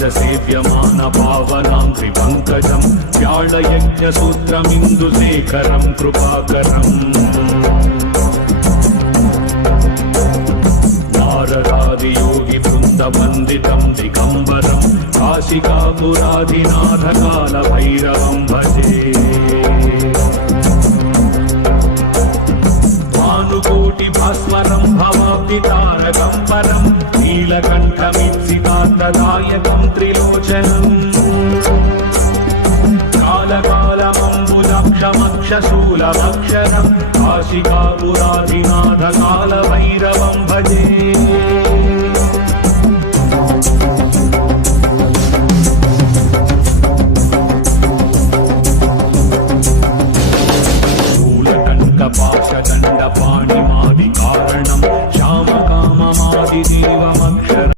सेव्यमान पावनां त्रिपङ्कजं व्याळयज्ञसूत्रमिन्दुशेखरं कृपाकरम् नारदादियोगि वृन्दवन्दितं दिगम्बरं काशिकापुराधिनाथकालभैरवं भजे भानुकोटिभास्वरं भवाब्धितारकं परं नीलकण्ठमीप्सितार्थदायकं त्रिलोचनम् कालकालमम्बुजक्षमक्षशूलमक्षरं काशिकापुराधिनाथकालभैरवं भजे